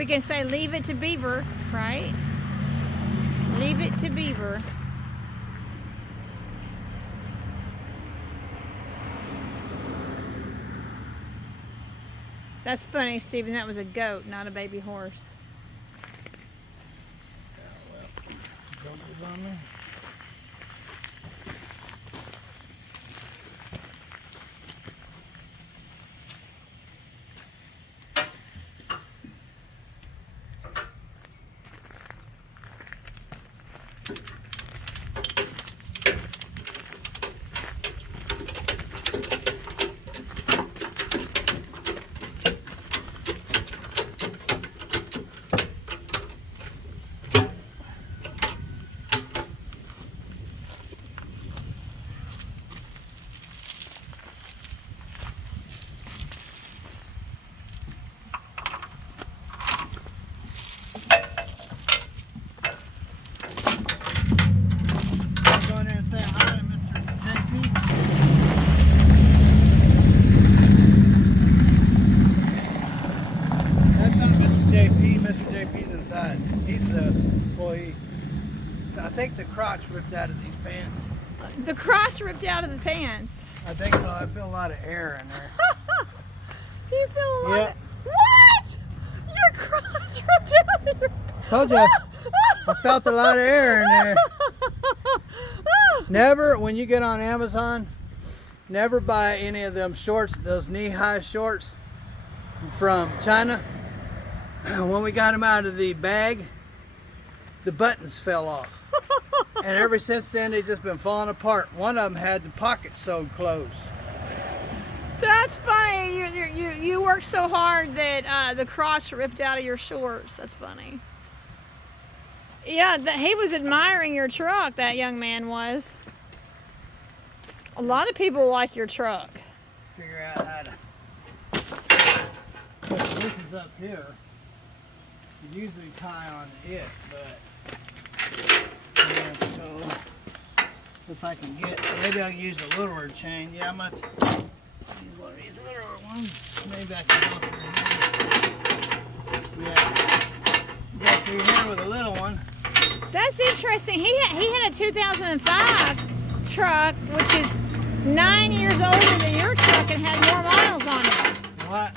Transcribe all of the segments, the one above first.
We can say leave it to Beaver, right? Leave it to Beaver. That's funny, Stephen. That was a goat, not a baby horse. I think the crotch ripped out of these pants. The crotch ripped out of the pants? I think so. I feel a lot of air in there. You feel a lot Yep. of... What? Your crotch ripped out of your pants? Told you. I felt a lot of air in there. Never, when you get on Amazon, never buy any of them shorts, those knee-high shorts from China. When we got them out of the bag, the buttons fell off. And ever since then, they've just been falling apart. One of them had the pocket sewed closed. That's funny. You worked so hard that the crotch ripped out of your shorts. That's funny. Yeah, he was admiring your truck, that young man was. A lot of people like your truck. Figure out how to put this is up here. You usually tie on it, but so if I can get, maybe I can use a littler chain. Yeah, I might use one of these littler ones. Maybe I can go through here. Yeah, go through here with a little one. That's interesting. He had a 2005 truck, which is 9 years older than your truck and had more miles on it. What?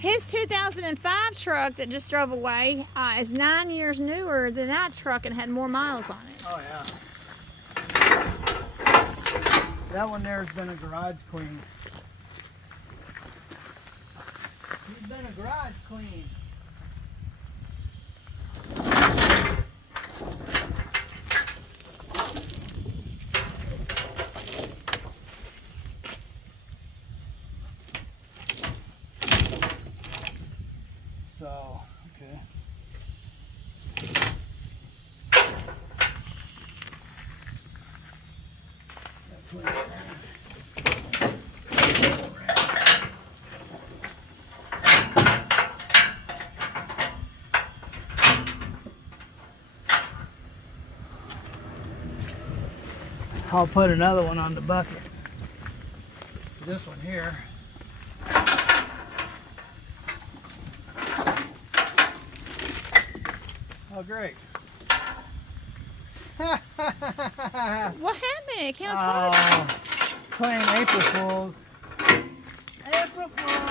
His 2005 truck that just drove away is 9 years newer than that truck and had more miles on it. Oh yeah. That one there has been a garage queen. He's been a garage queen. So, okay. That's what I'll put another one on the bucket. This one here. Oh, great. What happened? It came apart. Oh, playing April Fools. April Fools.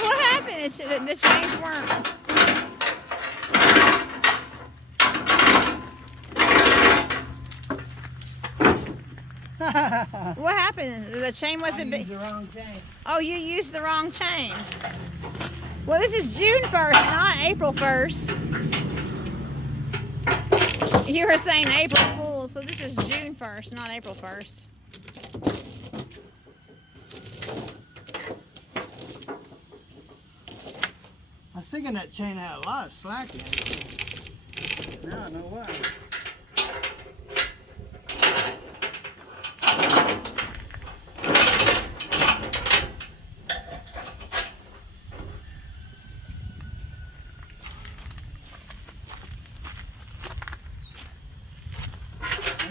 What happened? The chains weren't. What happened? The chain wasn't big. I used the wrong chain. Oh, you used the wrong chain. Well, this is June 1st, not April 1st. You were saying April Fool's, so this is June 1st, not April 1st. I was thinking that chain had a lot of slack in it. Now I know why.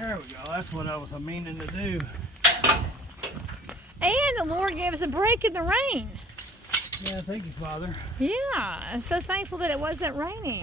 There we go. That's what I was meaning to do. And the Lord gave us a break in the rain. Yeah, thank you, Father. Yeah, I'm so thankful that it wasn't raining.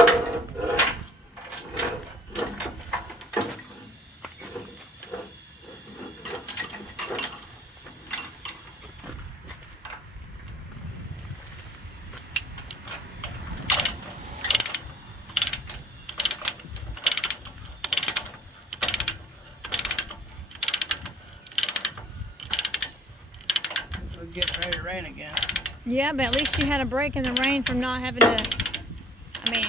It's getting ready to rain again. Yeah, but at least you had a break in the rain from not having to, I mean,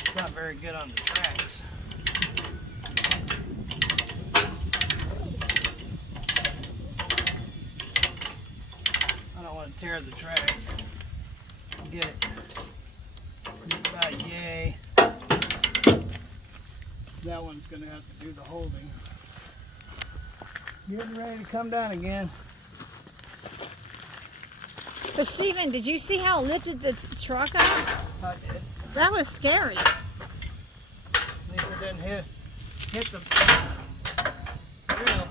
It's not very good on the tracks. I don't want to tear the tracks. Get it about yay. That one's going to have to do the holding. Getting ready to come down again. but Stephen, did you see how it lifted the truck up? I did. That was scary. At least it didn't hit the grill.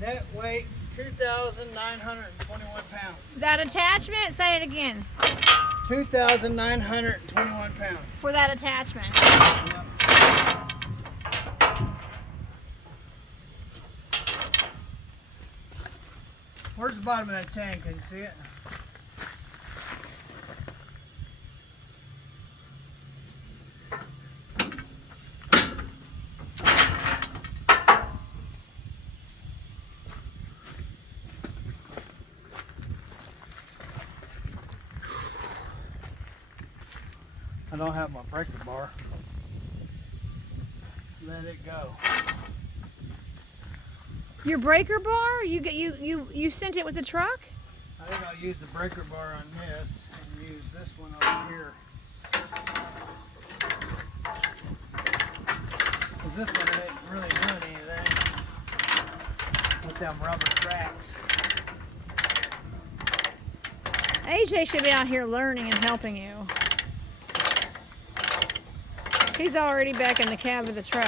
Net weight 2,921 pounds. That attachment, say it again. 2,921 pounds. For that attachment. Yep. Where's the bottom of that tank? Can you see it? I don't have my breaker bar. Let it go. Your breaker bar? You sent it with the truck? I think I'll use the breaker bar on this and use this one over here. Because this one ain't really doing anything with them rubber tracks. AJ should be out here learning and helping you. He's already back in the cab of the truck.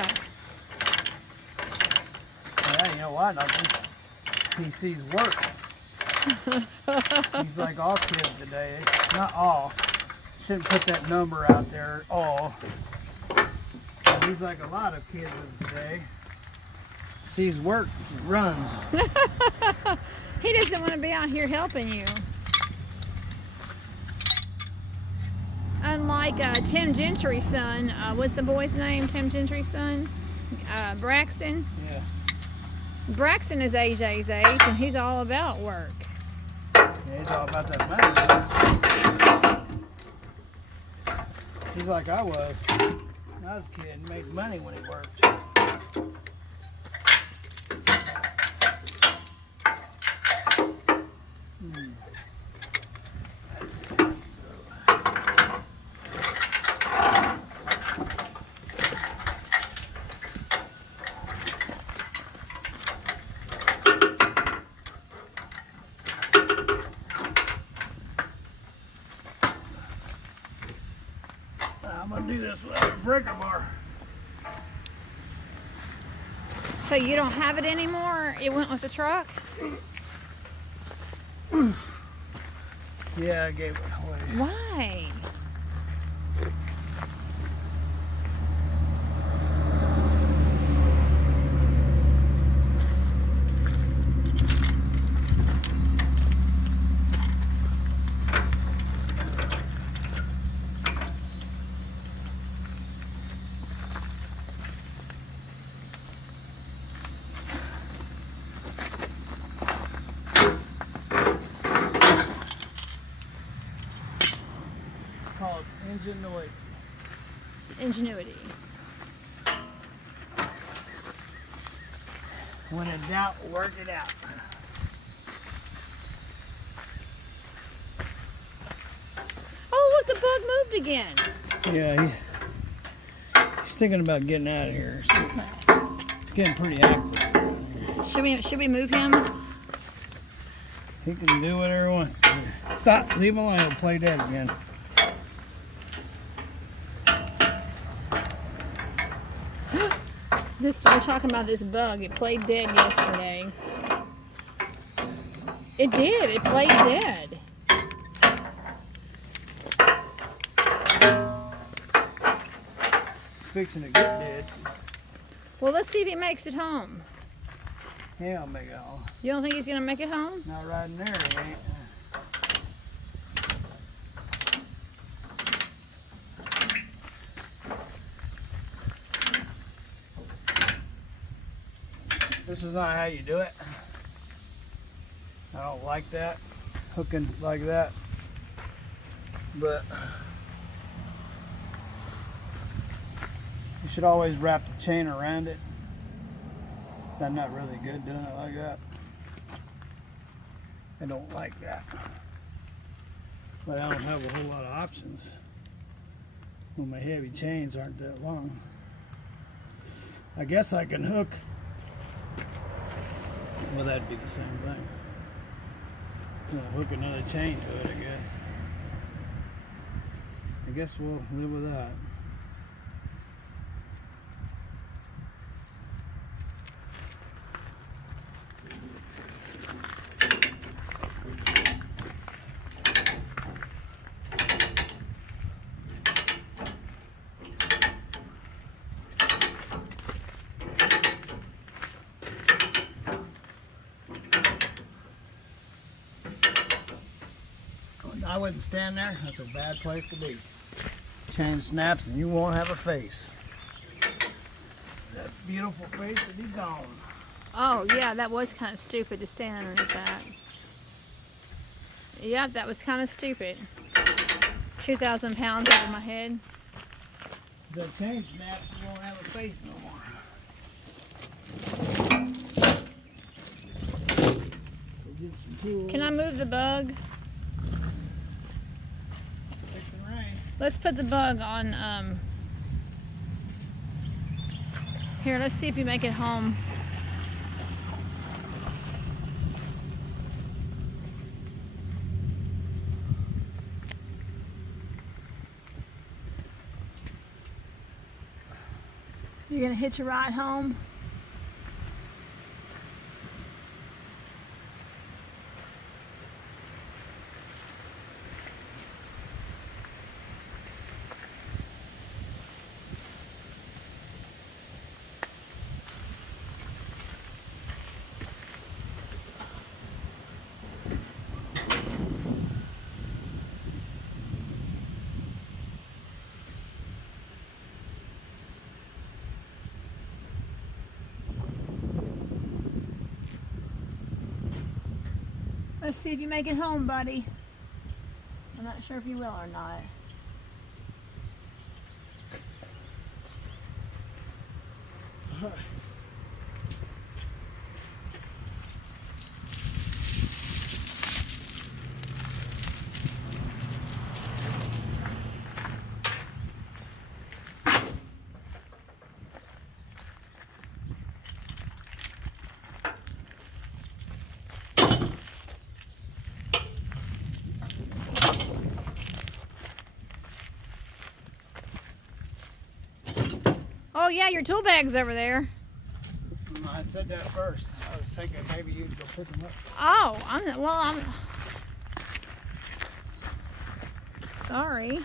Yeah, you know what? I think he sees work. He's like all kids today. Not all. Shouldn't put that number out there, all. But he's like a lot of kids of today. Sees work, runs. He doesn't want to be out here helping you. Unlike Tim Gentry's son, what's the boy's name? Tim Gentry's son? Braxton? Yeah. Braxton is AJ's age, and he's all about work. Yeah, he's all about that money. He's like I was. When I was a kid and made money when he worked. That's good. I'm gonna do this with a breaker bar. So you don't have it anymore? It went with the truck? Yeah, I gave it away. Why? Ingenuity. When in doubt, work it out. Oh, look, the bug moved again. Yeah, he's thinking about getting out of here. He's getting pretty active. Should we move him? He can do whatever he wants to do. Stop, leave him alone, he'll play dead again. We're talking about this bug. It played dead yesterday. It did. It played dead. Fixing to get dead. Well, let's see if he makes it home. He'll make it home. You don't think he's going to make it home? Not right in there, he ain't. This is not how you do it. I don't like that, hooking like that. But you should always wrap the chain around it. I'm not really good doing it like that. I don't like that. But I don't have a whole lot of options when my heavy chains aren't that long. I guess I can hook. Well, that'd be the same thing. I'll hook another chain to it, I guess. I guess we'll live with that. I wouldn't stand there. That's a bad place to be. Chain snaps and you won't have a face. That beautiful face will be gone. Oh, yeah, that was kind of stupid to stand underneath that. Yeah, that was kind of stupid. 2,000 pounds over my head. The chain snaps, you won't have a face no more. We'll get some tools. Can I move the bug? Let's put the bug on, here, let's see if you make it home. You're gonna hitch a ride home? Let's see if you make it home, buddy. I'm not sure if you will or not. All right. Oh yeah, your tool bag's over there. I said that first. I was thinking maybe you'd go pick them up. Oh, I'm sorry.